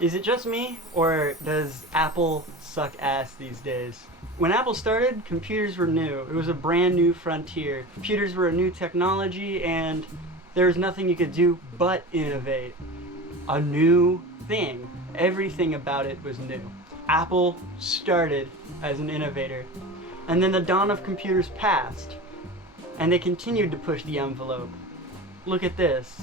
Is it just me, or does Apple suck ass these days? When Apple started, computers were new. It was a brand new frontier. Computers were a new technology, and there was nothing you could do but innovate. A new thing. Everything about it was new. Apple started as an innovator. And then the dawn of computers passed, and they continued to push the envelope. Look at this.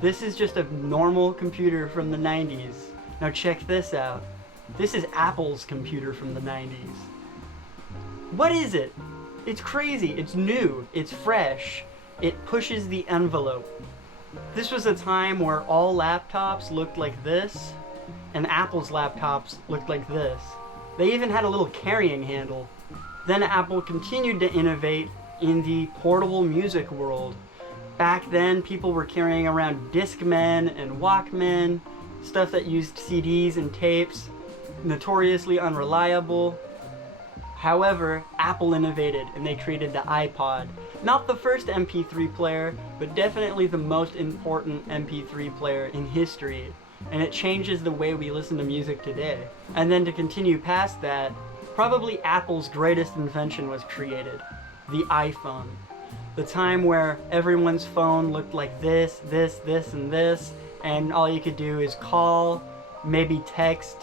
This is just a normal computer from the 90s. Now check this out. This is Apple's computer from the 90s. What is it? It's crazy. It's new. It's fresh. It pushes the envelope. This was a time where all laptops looked like this, and Apple's laptops looked like this. They even had a little carrying handle. Then Apple continued to innovate in the portable music world. Back then, people were carrying around Discmen and Walkmen, stuff that used CDs and tapes, notoriously unreliable. However, Apple innovated and they created the iPod. Not the first MP3 player, but definitely the most important MP3 player in history. And it changes the way we listen to music today. And then to continue past that, probably Apple's greatest invention was created, the iPhone. The time where everyone's phone looked like this, and this, and all you could do is call, maybe text,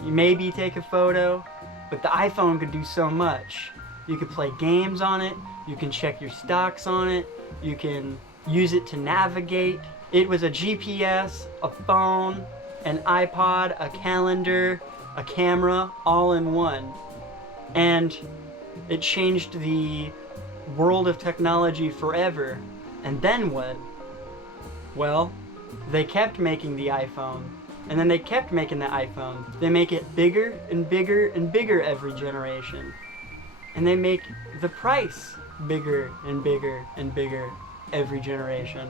maybe take a photo, but the iPhone could do so much. You could play games on it, you can check your stocks on it, you can use it to navigate. It was a GPS, a phone, an iPod, a calendar, a camera, all in one. And it changed the world of technology forever. And then what? Well, they kept making the iPhone. And then they kept making the iPhone. They make it bigger and bigger and bigger every generation. And they make the price bigger and bigger and bigger every generation.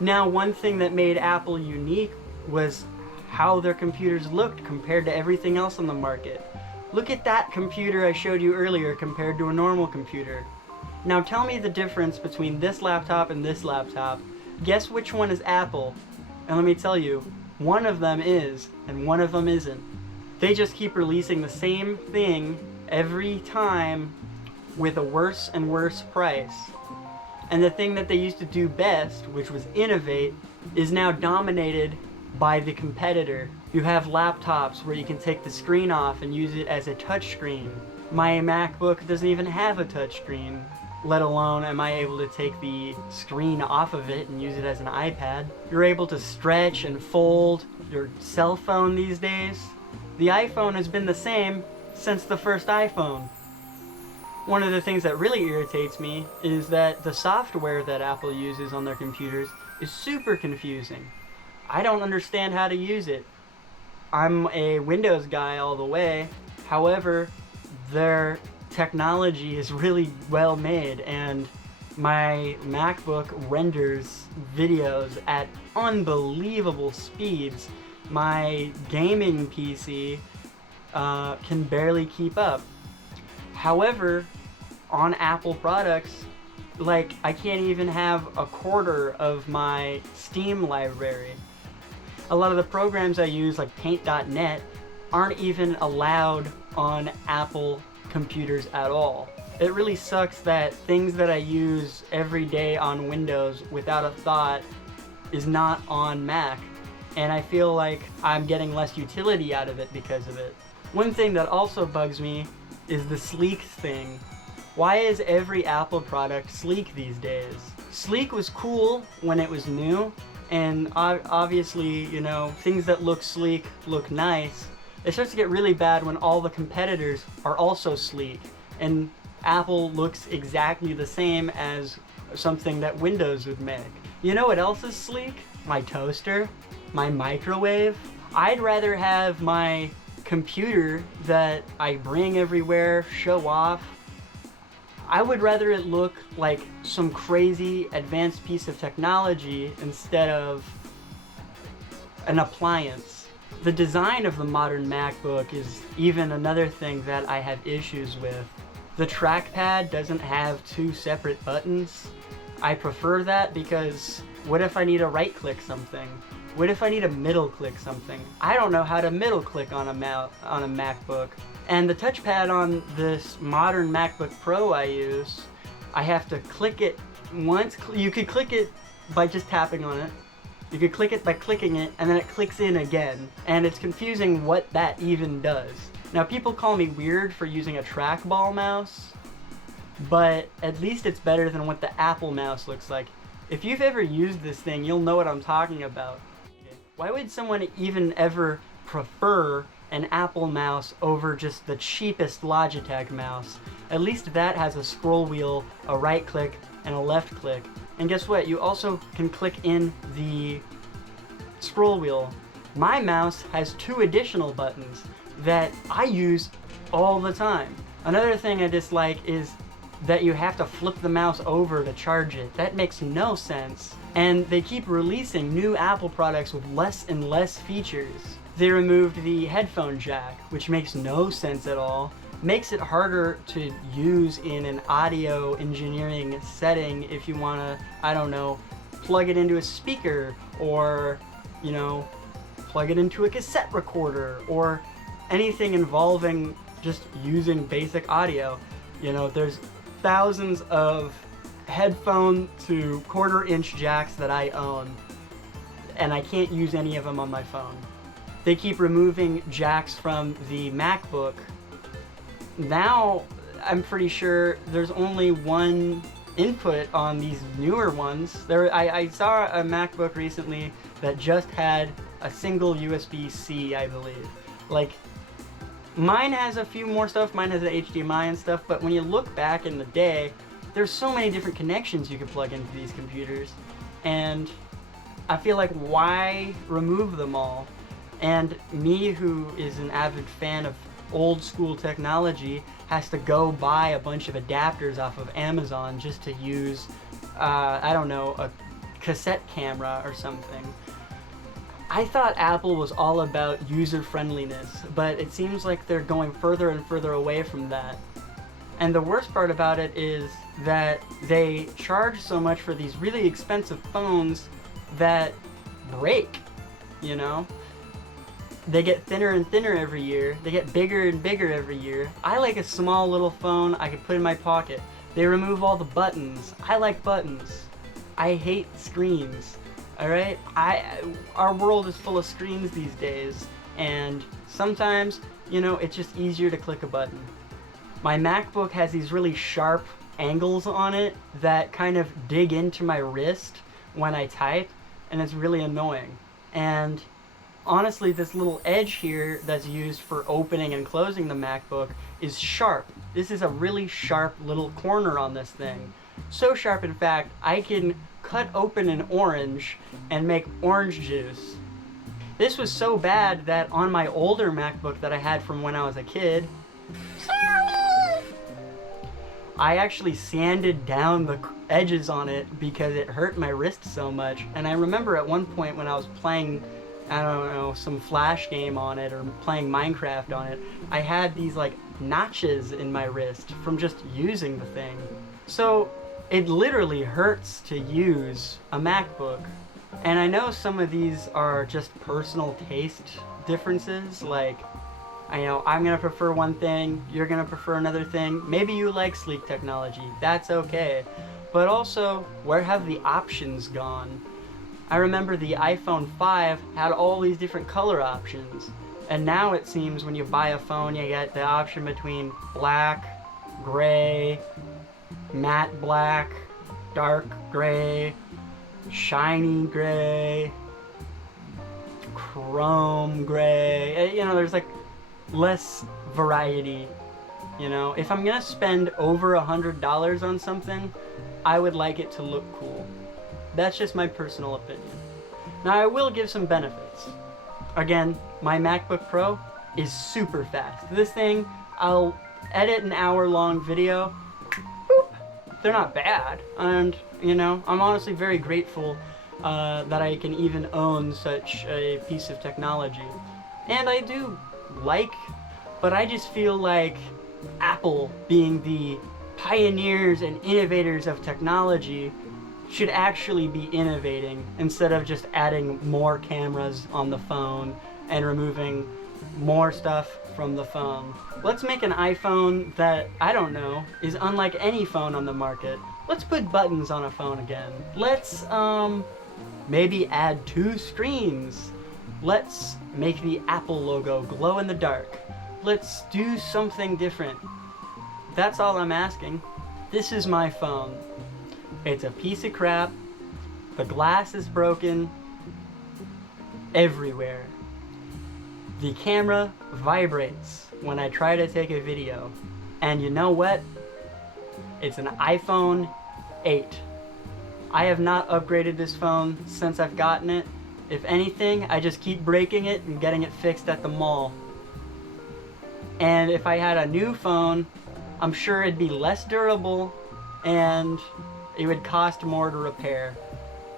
Now, one thing that made Apple unique was how their computers looked compared to everything else on the market. Look at that computer I showed you earlier compared to a normal computer. Now tell me the difference between this laptop and this laptop. Guess which one is Apple? And let me tell you, one of them is, and one of them isn't. They just keep releasing the same thing every time with a worse and worse price. And the thing that they used to do best, which was innovate, is now dominated by the competitor. You have laptops where you can take the screen off and use it as a touchscreen. My MacBook doesn't even have a touchscreen, let alone am I able to take the screen off of it and use it as an iPad. You're able to stretch and fold your cell phone these days. The iPhone has been the same since the first iPhone. One of the things that really irritates me is that the software that Apple uses on their computers is super confusing. I don't understand how to use it. I'm a Windows guy all the way. However, their technology is really well made, and my MacBook renders videos at unbelievable speeds. My gaming PC can barely keep up. However, on Apple products, like, I can't even have a quarter of my Steam library. A lot of the programs I use, like Paint.net, aren't even allowed on Apple computers at all. It really sucks that things that I use every day on Windows without a thought is not on Mac, and I feel like I'm getting less utility out of it because of it. One thing that also bugs me is the sleek thing. Why is every Apple product sleek these days? Sleek was cool when it was new, and obviously, you know, things that look sleek look nice. It starts to get really bad when all the competitors are also sleek, and Apple looks exactly the same as something that Windows would make. You know what else is sleek? My toaster, my microwave. I'd rather have my computer that I bring everywhere, show off. I would rather it look like some crazy advanced piece of technology instead of an appliance. The design of the modern MacBook is even another thing that I have issues with. The trackpad doesn't have two separate buttons. I prefer that because what if I need to right-click something? What if I need to middle click something? I don't know how to middle click on a MacBook. And the touchpad on this modern MacBook Pro I use, I have to click it once. You could click it by just tapping on it. You could click it by clicking it, and then it clicks in again. And it's confusing what that even does. Now, people call me weird for using a trackball mouse, but at least it's better than what the Apple mouse looks like. If you've ever used this thing, you'll know what I'm talking about. Why would someone even ever prefer an Apple mouse over just the cheapest Logitech mouse? At least that has a scroll wheel, a right click, and a left click. And guess what? You also can click in the scroll wheel. My mouse has 2 additional buttons that I use all the time. Another thing I dislike is that you have to flip the mouse over to charge it. That makes no sense. And they keep releasing new Apple products with less and less features. They removed the headphone jack, which makes no sense at all. Makes it harder to use in an audio engineering setting if you wanna, I don't know, plug it into a speaker, or, you know, plug it into a cassette recorder, or anything involving just using basic audio. You know, there's thousands of headphone to 1/4 inch jacks that I own, and I can't use any of them on my phone. They keep removing jacks from the MacBook. Now, I'm pretty sure there's only one input on these newer ones. I saw a MacBook recently that just had a single USB-C, I believe. Like, mine has a few more stuff, mine has an HDMI and stuff, but when you look back in the day, there's so many different connections you could plug into these computers, and I feel like, why remove them all? And me, who is an avid fan of old school technology, has to go buy a bunch of adapters off of Amazon just to use, I don't know, a cassette camera or something. I thought Apple was all about user-friendliness, but it seems like they're going further and further away from that. And the worst part about it is that they charge so much for these really expensive phones that break, you know? They get thinner and thinner every year. They get bigger and bigger every year. I like a small little phone I could put in my pocket. They remove all the buttons. I like buttons. I hate screens. Alright? Our world is full of screens these days, and sometimes, you know, it's just easier to click a button. My MacBook has these really sharp angles on it that kind of dig into my wrist when I type, and it's really annoying. And honestly, this little edge here that's used for opening and closing the MacBook is sharp. This is a really sharp little corner on this thing. So sharp, in fact, I can cut open an orange and make orange juice. This was so bad that on my older MacBook that I had from when I was a kid, I actually sanded down the edges on it because it hurt my wrist so much. And I remember at one point when I was playing, I don't know, some Flash game on it or playing Minecraft on it, I had these like notches in my wrist from just using the thing. So it literally hurts to use a MacBook. And I know some of these are just personal taste differences, like, I know I'm gonna prefer one thing, you're gonna prefer another thing. Maybe you like sleek technology, that's okay. But also, where have the options gone? I remember the iPhone 5 had all these different color options. And now it seems when you buy a phone, you get the option between black, gray, matte black, dark gray, shiny gray, chrome gray. You know, there's like less variety. You know, if I'm gonna spend over $100 on something, I would like it to look cool. That's just my personal opinion. Now, I will give some benefits. Again, my MacBook Pro is super fast. This thing, I'll edit an hour-long video. Boop. They're not bad. And, you know, I'm honestly very grateful that I can even own such a piece of technology. And I do like, but I just feel like Apple, being the pioneers and innovators of technology, should actually be innovating instead of just adding more cameras on the phone and removing more stuff from the phone. Let's make an iPhone that, I don't know, is unlike any phone on the market. Let's put buttons on a phone again. Let's, maybe add 2 screens. Let's make the Apple logo glow in the dark. Let's do something different. That's all I'm asking. This is my phone. It's a piece of crap. The glass is broken everywhere. The camera vibrates when I try to take a video. And you know what? It's an iPhone 8. I have not upgraded this phone since I've gotten it. If anything, I just keep breaking it and getting it fixed at the mall. And if I had a new phone, I'm sure it'd be less durable and it would cost more to repair.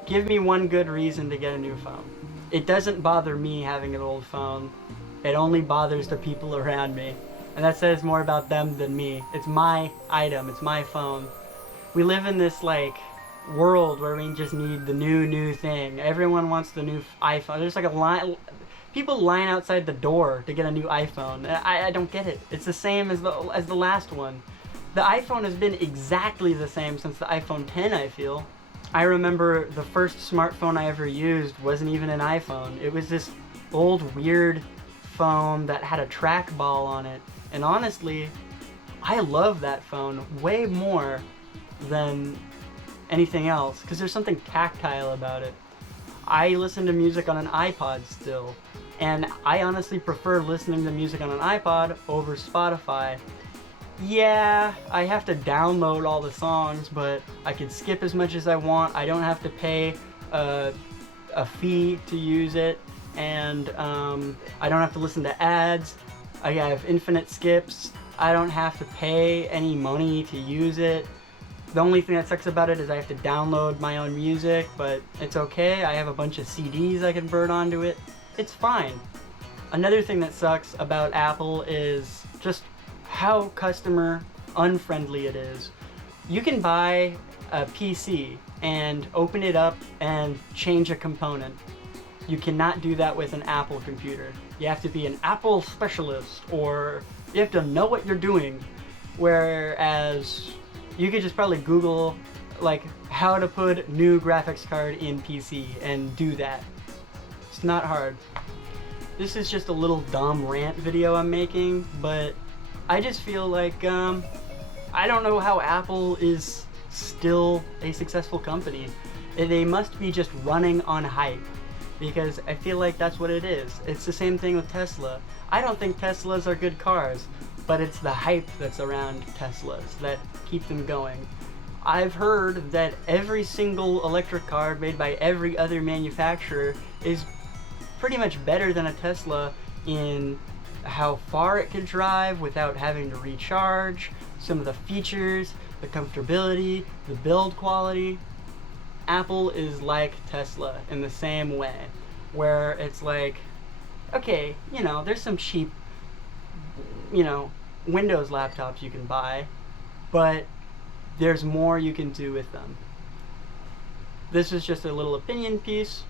Give me one good reason to get a new phone. It doesn't bother me having an old phone. It only bothers the people around me. And that says more about them than me. It's my item, it's my phone. We live in this like world where we just need the new thing. Everyone wants the new iPhone. There's like a line, people line outside the door to get a new iPhone. I don't get it. It's the same as the last one. The iPhone has been exactly the same since the iPhone 10, I feel. I remember the first smartphone I ever used wasn't even an iPhone. It was this old weird phone that had a trackball on it. And honestly, I love that phone way more than anything else because there's something tactile about it. I listen to music on an iPod still, and I honestly prefer listening to music on an iPod over Spotify. Yeah, I have to download all the songs, but I can skip as much as I want. I don't have to pay a fee to use it, and I don't have to listen to ads. I have infinite skips. I don't have to pay any money to use it. The only thing that sucks about it is I have to download my own music, but it's okay. I have a bunch of CDs I can burn onto it. It's fine. Another thing that sucks about Apple is just how customer unfriendly it is. You can buy a PC and open it up and change a component. You cannot do that with an Apple computer. You have to be an Apple specialist, or you have to know what you're doing. Whereas you could just probably Google like how to put new graphics card in PC and do that. It's not hard. This is just a little dumb rant video I'm making, but I just feel like I don't know how Apple is still a successful company. They must be just running on hype, because I feel like that's what it is. It's the same thing with Tesla. I don't think Teslas are good cars, but it's the hype that's around Teslas that keep them going. I've heard that every single electric car made by every other manufacturer is pretty much better than a Tesla in how far it can drive without having to recharge, some of the features, the comfortability, the build quality. Apple is like Tesla in the same way, where it's like, okay, there's some cheap, Windows laptops you can buy, but there's more you can do with them. This is just a little opinion piece.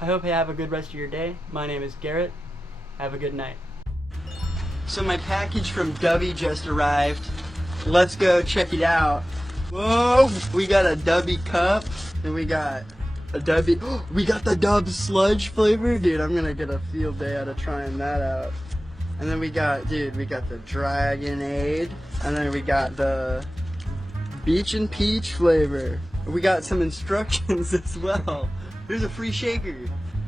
I hope you have a good rest of your day. My name is Garrett. Have a good night. So my package from Dubby just arrived. Let's go check it out. Whoa! We got a Dubby cup, and we got a Dubby. We got the Dub sludge flavor, dude. I'm gonna get a field day out of trying that out. And then we got the Dragonade, and then we got the Beach and Peach flavor. We got some instructions as well. There's a free shaker.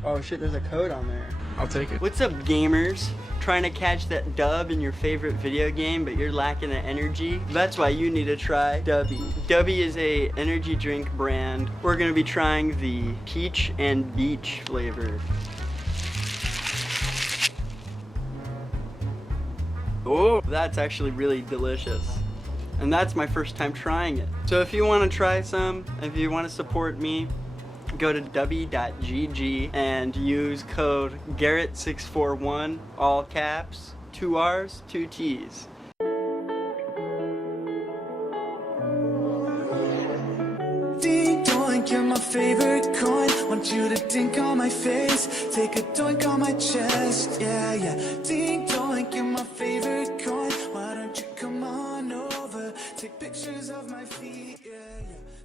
Oh shit, there's a code on there. I'll take it. What's up, gamers? Trying to catch that dub in your favorite video game, but you're lacking the energy? That's why you need to try Dubby. Dubby is a energy drink brand. We're gonna be trying the Peach and Beach flavor. Oh, that's actually really delicious. And that's my first time trying it. So if you want to try some, if you want to support me, go to dubby.gg and use code Garrett641, all caps, 2 R's, 2 T's. Ding favorite coin. Want you to dink on my face, take a doink on my chest. Yeah, yeah, dink doink, you're my favorite coin. Why don't you come on over, take pictures of my feet. Yeah, yeah.